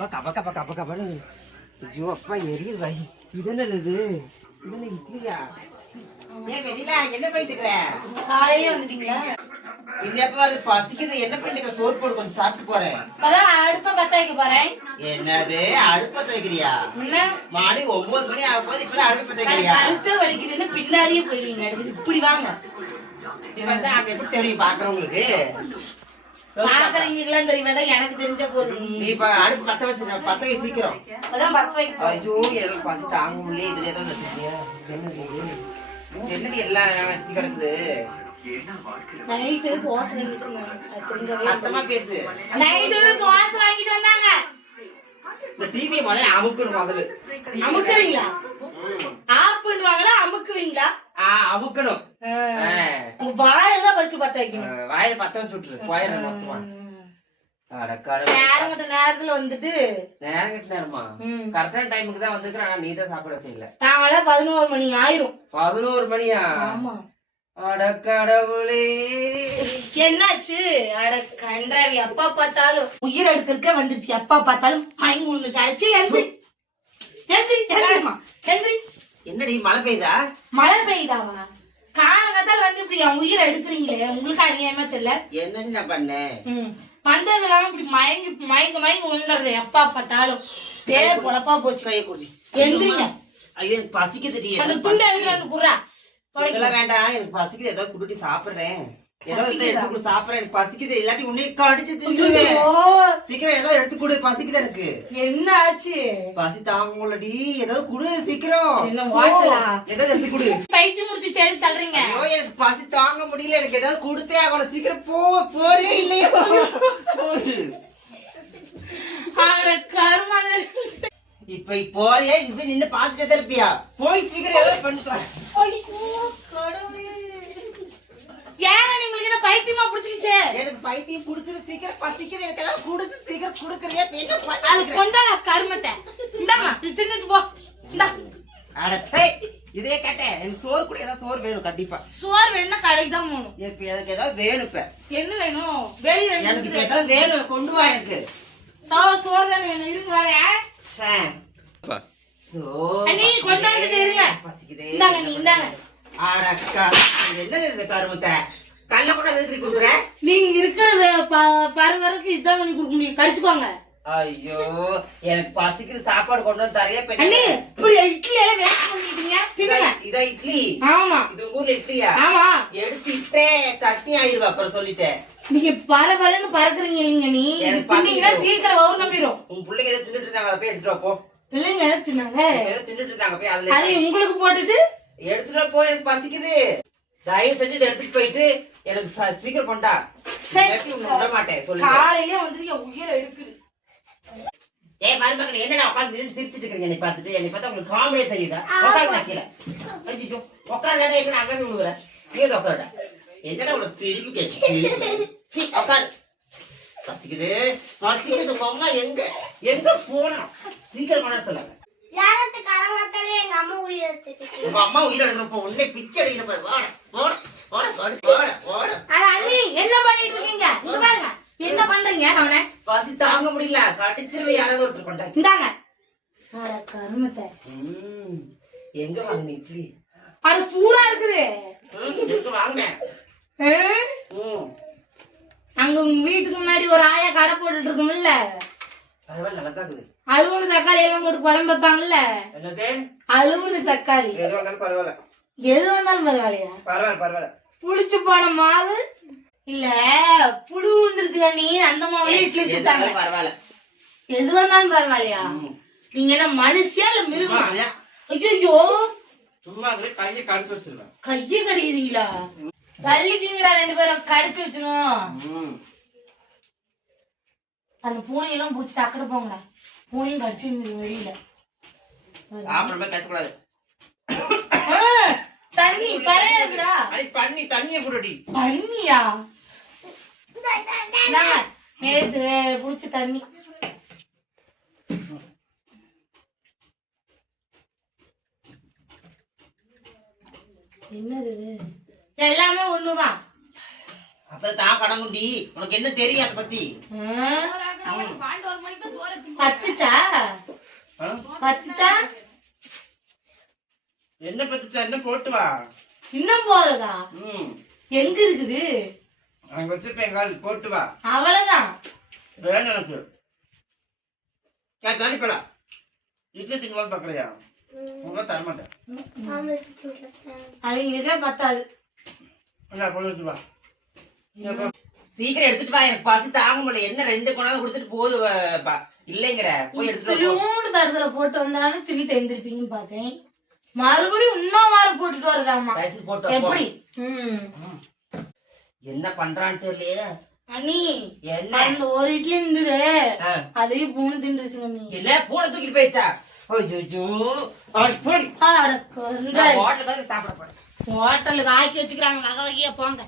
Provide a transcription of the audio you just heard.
அப்பா கப கப கப கபன்னு ஐயோ அப்பா எரியுது பாய். இது என்னது இது? இது? என்ன இட்லியா? என்ன பண்ணிட்டு இருக்கிற காலையிலே வந்துட்டீங்களா? என்னப்பா அது பசிக்குது. என்ன பண்ணிட்டு சோறு போடு கொஞ்சம் சாப்பிட்டு போறேன். அடுப்ப பத்த வைக்க போறேன். என்னது? அடுப்பத்த வைக்கிறியா என்ன? மணி ஒன்பது மணி ஆகும் போது இப்பதான் அடுப்பத்த வைக்கிறியா கழுத்த வலிக்குதுன்னு பின்னாடியே போயிருவீங்க அடுத்து இப்படி வாங்க. வந்து அங்க எப்படி தெரியும் பாக்குறவங்களுக்கு? பாக்குறீங்களா தெரிய வேண்டாம் எனக்கு தெரிஞ்ச போதும். நீ இப்ப அடுப்பு பத்த வச்சு பத்த வை சீக்கிரம். அதான் பத்த வைக்க ஐயோ எனக்கு பசி தாங்க முடியல இதுல ஏதோ? என்னடி எல்லாம் இப்படி கிடக்குது? நைட்டு தோசை வாங்கிட்டு வந்தாங்க அது தெரிஞ்சவே சத்தமா பேசு. நைட்டு தோசை வாங்கிட்டு வந்தாங்க. இந்த டிவியை முதல்ல அமுக்கணும் முதல்ல. அமுக்குறீங்களா? ம். ஆஃப் பண்ணுவாங்களா அமுக்குவீங்களா அமுக்கணும். ஃபர்ஸ்ட் பத்த வைக்கணும். ஆ, வாயில பத்த வச்சு விட்டுரு. போயிடுற மொத்தமா. அடக்காட நேரங்கட்ட நேரத்துல வந்துட்டு நேரம் கட்ட நேரமா. கரெக்டான டைமுக்கு தான் வந்திருக்கிறேன். ஆனா நீ தான் சாப்பிட செய்யல நாங்களாம் பதினோரு மணி ஆயிரும். பதினோரு மணியா? ஆமா. அடக்கடவுளே என்னாச்சு? அட கன்றாவி அப்பா பார்த்தாலும் உயிர் எடுக்கிறக்க வந்துருச்சு. அப்பா பார்த்தாலும் மயங்கி விழுந்துட்டு. அடிச்சு எந்திரி. எந்திரி எந்திரிமா எந்திரி. என்னடி மழை பெய்யுதா? மழை பெய்யுதாவா? காலங்கத்தால் வந்து இப்படி என் உயிரை எடுக்கிறீங்களே உங்களுக்கு அநியாயமா தெரியல? என்னடி நான் பண்ணேன். வந்தது இல்லாம இப்படி மயங்கி மயங்க மயங்கி விழுந்துறது எப்பா பார்த்தாலும். தேவை பொழப்பா போச்சு. கையை குடி எந்திரிங்க. ஐயோ எனக்கு பசிக்குதுடி. அந்த துண்டை பசிக்குது. எடுத்து வந்து குடுறா. இதெல்லாம் வேண்டாம். எனக்கு பசிக்குது. ஏதோ குடுட்டி சாப்பிடுறேன். ஏதோ பசிக்குதா? எடுத்து கொடு சாப்பிடுறேன் எனக்கு பசிக்குது. இல்லாட்டி உன்னை கடிச்சு தின்னுவேன். சீக்கிரம் ஏதோ எடுத்து கொடு பசிக்குது எனக்கு. என்ன ஆச்சு? பசி தாங்க முடியலடி ஏதோ குடு சீக்கிரம். என்ன வாட்டலா? ஏதோ எடுத்து கொடு. பைத்தியம் முடிச்சு சரி தள்ளுறீங்க. ஐயோ எனக்கு பசி தாங்க முடியல. எனக்கு ஏதாவது கொடுத்தே ஆகணும். சீக்கிரம் போ. போறே இல்லையோ. அட கருமான இப்ப போறியே? இப்ப நின்னு பாத்துட்டே இருப்பியா? போய் சீக்கிரம் ஏதோ உங்களுக்கு என்ன பைத்தியமா புடிச்சுக்கிச்சு? எனக்கு பைத்தியம் புடிச்சிரு சீக்கிரம் பசிக்குது எனக்கு ஏதாவது கொடுத்து சீக்கிரம் கொடுக்குறியா? என்ன அது கொண்டாடா கருமத்தை. இந்தாம்மா இது தின்னுட்டு போ. இந்தா. அட சே இதே கேட்டேன் எனக்கு சோறு கூட ஏதாவது சோறு வேணும் கண்டிப்பா. சோறு வேணும்னா கடைக்கு தான் போகணும். இப்ப எனக்கு ஏதாவது வேணும் இப்ப என்ன வேணும்? வெளியே எனக்கு ஏதாவது வேணும் கொண்டு வா எனக்கு. சோறு தானே வேணும். இருக்கு வரேன் சே. சோ, அண்ணி, கொண்டு வந்துட்டு இருங்க. பசிக்குதே. இந்தாங்க நீ, இந்தாங்க. அடக்கா, இது என்னது இந்த கருமத்தை? கல்ல கூட எதுக்கு குடுக்குற? நீங்க இருக்கிறது பரவருக்கு இதான் பண்ணி கொடுக்க முடியும். கடிச்சுக்கோங்க ஐயோ எனக்கு பசிக்குது சாப்பாடு கொண்டு வந்து? இப்படி இட்லி எல்லாம் வேஸ்ட் பண்ணிட்டீங்க தின்னுங்க. இதா- இட்லி? ஆமா. இது உங்க ஊர்ல இட்லியா? ஆமா. எடுத்துட்டே சட்னி ஆயிருவா அப்புறம் சொல்லிட்டேன். நீங்க பரபரன்னு பறக்குறீங்க இல்லைங்க நீ. பசிக்குது. சீக்கிரம் வரும் நம்பிடும் உன் பிள்ளைங்க ஏதோ தின்னுட்டு இருந்தாங்க அதை போய் எடுத்துட்டு போ. பிள்ளைங்க தின்னாங்க. ஏதோ தின்னுட்டு இருந்தாங்க போய் அதுல அதை உங்களுக்கு போட்டுட்டு? எடுத்துட்டு வா, போ எனக்கு பசிக்குது. தயவு செஞ்சு இதை எடுத்துட்டு போயிட்டு எனக்கு சீக்கிரம் கொண்டா. விட மாட்டேன். சொல்லு காலையில வந்துட்டு என் உயிரை எடுக்குது ஏய் மருமகளே என்னடா உட்கார்ந்து நின்னு சிரிச்சிட்டு இருக்கீங்க என்னை பார்த்துட்டு? என்னை பார்த்தா உங்களுக்கு காமெடியா தெரியுதா? உட்காரு நான் கீழே. ஐயோ உட்காரு எங்க அங்க விழுவுற நீ வந்து உட்காருடா. என்னடா உங்களுக்கு சிரிப்பு உட்காரு. பசிக்குது. எங்க எங்க போனா சீக்கிரம் கொண்டாட சொல்லுங்க அம்மா உயிர் எடுத்துட்டு உங்க அம்மா உயிரிழந்தப்போ உன்னை பிச்சை அடிக்கிற பாரு. வாட அட அண்ணி என்ன பண்ணிட்டு இருக்கீங்க? இங்க பாருங்க. என்ன பண்றீங்க அவனை பசி தாங்க முடியல. கடிச்சிருவே யாராவது ஒருத்தர் கொண்டாங்க இந்தாங்க. அட கருமத்தை. ம், எங்க வாங்கின இட்லி? அட சூடா இருக்குது. எங்க வாங்கினேன் அங்க உங்க வீட்டுக்கு முன்னாடி ஒரு ஆயா கடை போட்டுட்டு இருக்கும்ல பரவாயில்ல நல்லா தான் இருக்குது அழுவுனு தக்காளி எல்லாம் போட்டு குழம்பு வைப்பாங்கல்ல? அழுவுனு தக்காளி. எது வந்தாலும் பரவாயில்ல. எது வந்தாலும் பரவாயில்லையா? பரவாயில்ல பரவாயில்ல. புளிச்சு போன மாவு? இல்ல புழு விழுந்துருச்சுல நீ அந்த மாவுல இட்லி சுட்டாங்க. பரவாயில்ல. எது வந்தாலும் பரவாயில்லையா. நீங்க என்ன மனுஷியா இல்ல மிருகமா? ஐயோ சும்மா கையை கடிச்சு வச்சிருவேன். கைய கடிக்கிறீங்களா? தள்ளிக்கிங்கடா ரெண்டு பேரும் கடிச்சு வச்சிரும் ம். அந்த பூனையெல்லாம் புடிச்சிட்டு அக்கட போங்கடா. பூனையும் கடிச்சு வெளியில. அப்புறமே பேசக்கூடாது. தண்ணி பழையதுடா பண்ணி தண்ணியை போடுடி. பண்ணியா நேத்து புடிச்ச தண்ணி. என்னது? எல்லாமே ஒண்ணுதான். அப்ப தான் கடங்குண்டி உனக்கு என்ன தெரியும் அதை பத்தி? பத்துச்சா? பத்துச்சா? என்ன பத்துச்சா? என்ன போட்டு வா. இன்னும் போறதா? எங்க இருக்குது? அங்க வச்சிருப்பேன் கால் போட்டு வா. அவ்வளவுதான். வேணும் எனக்கு. தண்ணி போடா. இட்லி திங்கலாம்னு பாக்குறியா? உங்க தர பத்தாது. போட்டு வா. சீக்கிரம் எடுத்துட்டு வா எனக்கு பசி தாங்க முடியல. என்ன ரெண்டு கொண்டாந்து கொடுத்துட்டு போது வ- பா- இல்லைங்கிற போய் எடுத்துட்டு தடத்துல போட்டு வந்தாலும் தின்னுட்டு எழுந்திருப்பீங்கன்னு பார்த்தேன். மறுபடியும் இன்னும் மாறு போட்டுட்டு வருதாமா போட்டு. எப்படி? என்ன பண்றான்னு தெரியலையே. அண்ணி என்ன? அந்த ஒரு இட்லி இருந்தது. அதையும் பூணு தின்றுச்சுங்க நீ என்ன பூனை தூக்கிட்டு போயிடுச்சா? ஐயோ ஹோட்டலுக்கு தான் சாப்பிட போறேன். ஹோட்டலுக்கு ஆக்கி வச்சுக்கிறாங்க வகை வகையா போங்க.